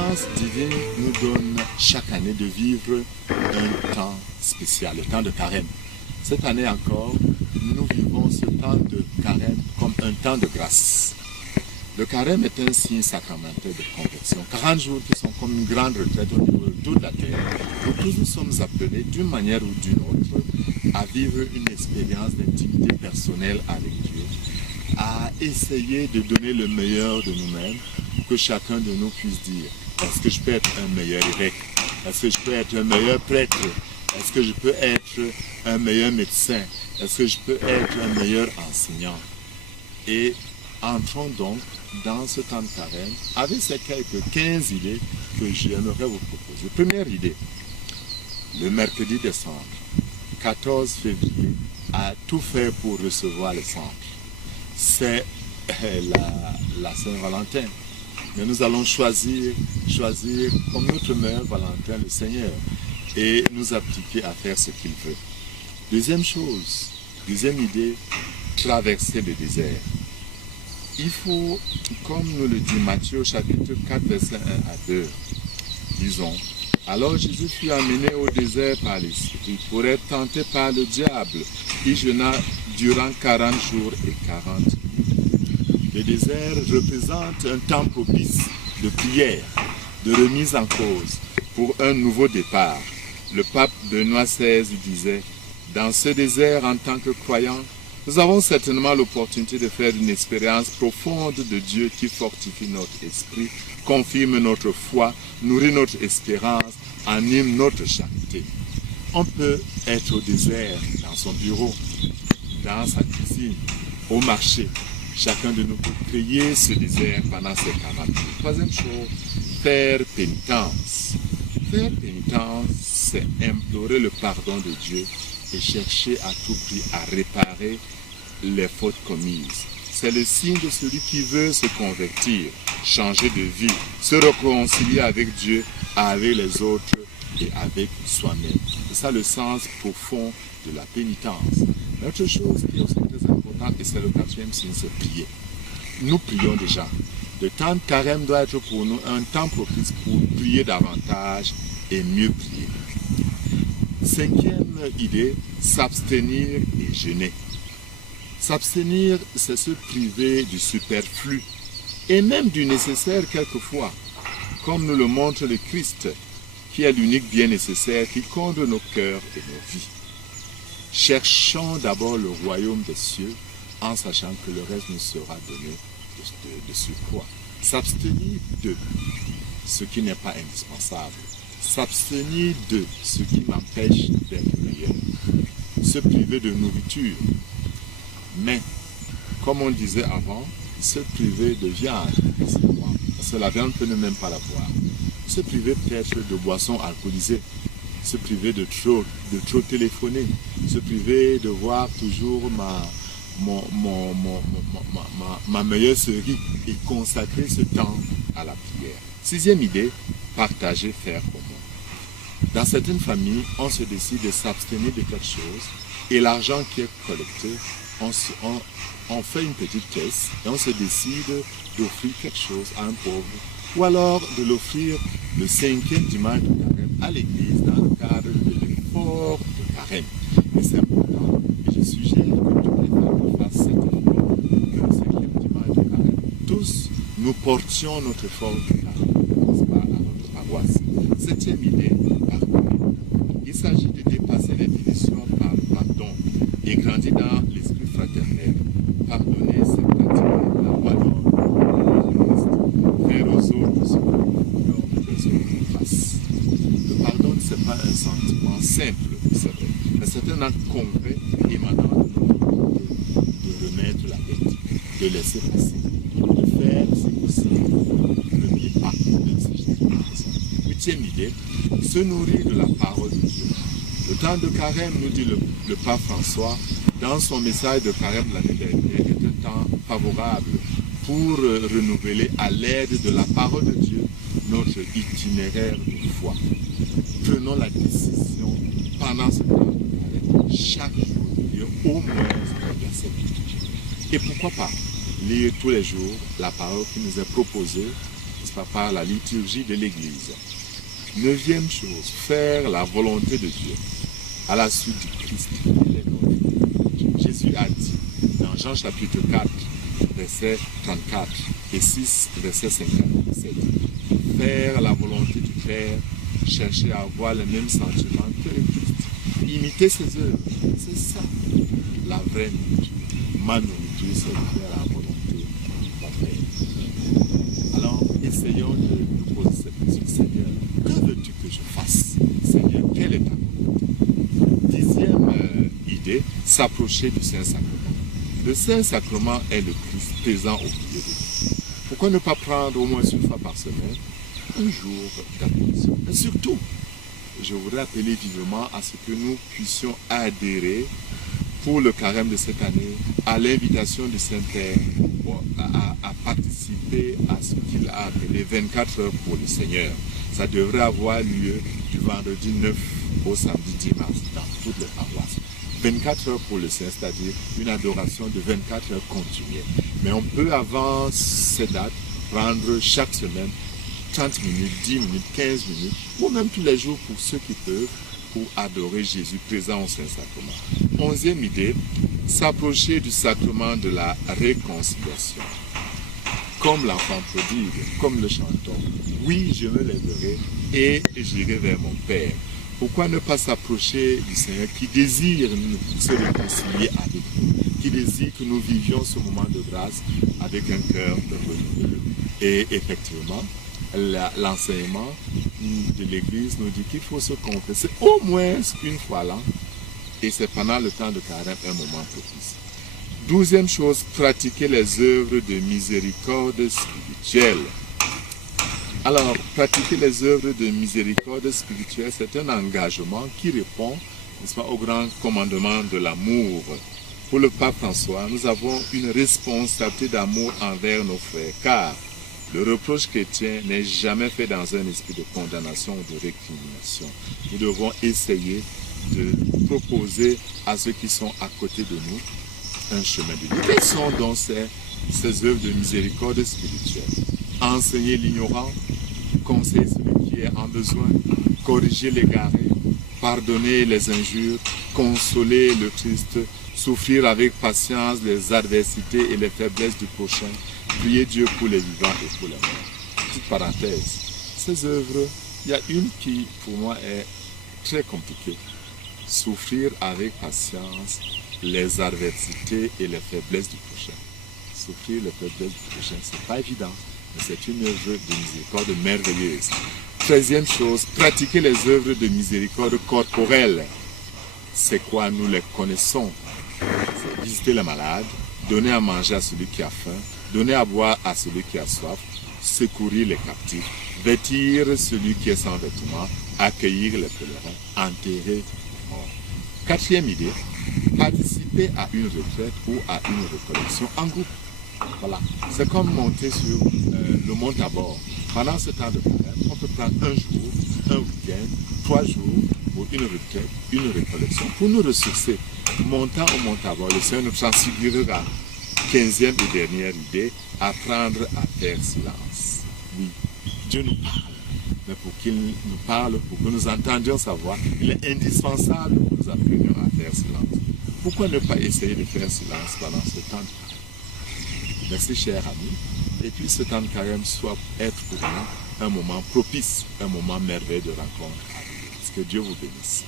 providence divine nous donne chaque année de vivre un temps spécial, le temps de carême. Cette année encore, nous vivons ce temps de carême comme un temps de grâce. Le carême est un signe sacramentel de conversion. 40 jours qui sont comme une grande retraite au niveau de toute la terre, où tous nous sommes appelés d'une manière ou d'une autre à vivre une expérience d'intimité personnelle avec Dieu, à essayer de donner le meilleur de nous-mêmes, que chacun de nous puisse dire, est-ce que je peux être un meilleur évêque? Est-ce que je peux être un meilleur prêtre? Est-ce que je peux être un meilleur médecin? Est-ce que je peux être un meilleur enseignant? Et entrons donc dans ce temps de carême avec ces quelques 15 idées que j'aimerais vous proposer. Première idée, le mercredi des cendres, 14 février, à tout faire pour recevoir les cendres. C'est la Saint-Valentin. Mais nous allons choisir comme notre meilleur Valentin le Seigneur et nous appliquer à faire ce qu'il veut. Deuxième chose, deuxième idée, traverser le désert. Il faut, comme nous le dit Matthieu chapitre 4, verset 1 à 2, disons, alors Jésus fut amené au désert par l'Esprit pour être tenté par le diable. Il jeûna durant 40 jours et 40 nuits. Le désert représente un temps propice de prière, de remise en cause pour un nouveau départ. Le pape Benoît XVI disait, dans ce désert en tant que croyants, nous avons certainement l'opportunité de faire une expérience profonde de Dieu qui fortifie notre esprit, confirme notre foi, nourrit notre espérance, anime notre charité. On peut être au désert, dans son bureau, dans sa cuisine, au marché. Chacun de nous peut créer ce désert pendant ces 40 jours. Troisième chose, faire pénitence. Faire pénitence, c'est implorer le pardon de Dieu et chercher à tout prix à réparer les fautes commises. C'est le signe de celui qui veut se convertir, changer de vie, se réconcilier avec Dieu, avec les autres et avec soi-même. C'est ça le sens profond de la pénitence. L'autre chose qui est aussi très importante, et c'est le quatrième signe, c'est prier. Nous prions déjà. Le temps de carême doit être pour nous un temps propice pour prier davantage et mieux prier. Cinquième idée, s'abstenir et jeûner. S'abstenir, c'est se priver du superflu et même du nécessaire quelquefois, comme nous le montre le Christ, qui est l'unique bien nécessaire qui comble nos cœurs et nos vies. Cherchons d'abord le royaume des cieux en sachant que le reste nous sera donné de surcroît. S'abstenir de ce qui n'est pas indispensable. S'abstenir de ce qui m'empêche d'être meilleur. Se priver de nourriture. Mais, comme on disait avant, se priver de viande, parce que la viande peut ne même pas la boire. Se priver peut-être de boissons alcoolisées. Se priver de trop téléphoner, se priver de voir toujours ma meilleure série et consacrer ce temps à la prière. Sixième idée, partager, faire commun. Dans certaines familles, on se décide de s'abstenir de quelque chose et l'argent qui est collecté, on fait une petite caisse et on se décide d'offrir quelque chose à un pauvre ou alors de l'offrir le 5e dimanche de carême à l'église dans le cadre de l'effort de carême. Et c'est important, et je suggère que toutes les femmes fassent cet effort, que le 5e dimanche de carême, tous nous portions notre effort de carême, n'est-ce pas, à notre paroisse. 7e idée, pardonner. Il s'agit de dépasser les divisions par le pardon et grandir dans l'esprit fraternel. Pardonner, c'est pratiquer la loi d'homme. Faire aux autres ce que les autres fassent. Le pardon, ce n'est pas un sentiment simple, c'est vrai, mais c'est un acte concret émanant de notre volonté de remettre la tête, de laisser passer, de faire, si possible, le premier pas de ces gestes. Huitième idée, se nourrir de la parole de Dieu. Le temps de carême, nous dit le pape François, dans son message de carême l'année dernière, est un temps favorable pour renouveler à l'aide de la parole de Dieu notre itinéraire de foi. Prenons la décision pendant ce temps de carême, chaque jour, de lire au moins un verset. Et pourquoi pas lire tous les jours la parole qui nous est proposée n'est-ce pas, par la liturgie de l'Église. Neuvième chose, faire la volonté de Dieu à la suite du Christ. Jésus a dit dans Jean chapitre 4, verset 34 et 6, verset 57, faire la volonté du Père, chercher à avoir les mêmes sentiments que le Christ. Imiter ses œuvres, c'est ça la vraie nourriture. Ma nourriture, c'est de faire la volonté de mon Père. Alors, essayons de nous poser cette question. Seigneur, que veux-tu que je fasse? Seigneur, quelle est ta volonté? Dixième idée, s'approcher du Saint-Sacrement. Le Saint-Sacrement est le Christ présent au milieu de nous. Pourquoi ne pas prendre au moins une fois par semaine un jour d'adoration? Et surtout, je voudrais appeler vivement à ce que nous puissions adhérer pour le carême de cette année à l'invitation du Saint-Père à participer à ce qu'il a appelé 24 heures pour le Seigneur. Ça devrait avoir lieu du vendredi 9 au samedi 10 mars dans toutes les paroisses. 24 heures pour le Seigneur, c'est-à-dire une adoration de 24 heures continuelles. Mais on peut avant cette date prendre chaque semaine 30 minutes, 10 minutes, 15 minutes, ou même tous les jours pour ceux qui peuvent, pour adorer Jésus présent au Saint-Sacrement. 11e idée, s'approcher du sacrement de la réconciliation. Comme l'enfant prodigue, comme le chanteur. Oui, je me lèverai et j'irai vers mon Père. Pourquoi ne pas s'approcher du Seigneur qui désire se réconcilier avec nous, qui désire que nous vivions ce moment de grâce avec un cœur renouvelé. Et effectivement, l'enseignement de l'Église nous dit qu'il faut se confesser au moins une fois l'an, et c'est pendant le temps de carême un moment propice. 12e chose, pratiquer les œuvres de miséricorde spirituelle. Alors, pratiquer les œuvres de miséricorde spirituelle, c'est un engagement qui répond, n'est-ce pas, au grand commandement de l'amour. Pour le pape François, nous avons une responsabilité d'amour envers nos frères, car le reproche chrétien n'est jamais fait dans un esprit de condamnation ou de récrimination. Nous devons essayer de proposer à ceux qui sont à côté de nous un chemin de vie. Quelles sont donc ces œuvres de miséricorde spirituelle? Enseigner l'ignorant, conseiller celui qui est en besoin, corriger l'égaré, pardonner les injures, consoler le triste, souffrir avec patience les adversités et les faiblesses du prochain, prier Dieu pour les vivants et pour les morts. Petite parenthèse, ces œuvres, il y a une qui pour moi est très compliquée. Souffrir avec patience les adversités et les faiblesses du prochain. Souffrir les faiblesses du prochain, c'est pas évident, mais c'est une œuvre de miséricorde merveilleuse. 13e chose, pratiquer les œuvres de miséricorde corporelle. C'est quoi? Nous les connaissons. C'est visiter les malades, donner à manger à celui qui a faim, donner à boire à celui qui a soif, secourir les captifs, vêtir celui qui est sans vêtements, accueillir les pèlerins, enterrer les morts. 4e idée, participer à une retraite ou à une récollection en groupe. Voilà, c'est comme monter sur le mont Tabor. Pendant ce temps de carême, on peut prendre un jour, un week-end, 3 jours pour une retraite, une récollection, pour nous ressourcer. Montant au mont Tabor, le Seigneur nous transfigurera. 15e et dernière idée, apprendre à faire silence. Oui, Dieu nous parle, mais pour qu'il nous parle, pour que nous entendions sa voix, il est indispensable que nous apprenions à faire silence. Pourquoi ne pas essayer de faire silence pendant ce temps de carême? Merci, chers amis. Et puis ce temps de carême soit être pour nous un moment propice, un moment merveilleux de rencontre. Que Dieu vous bénisse.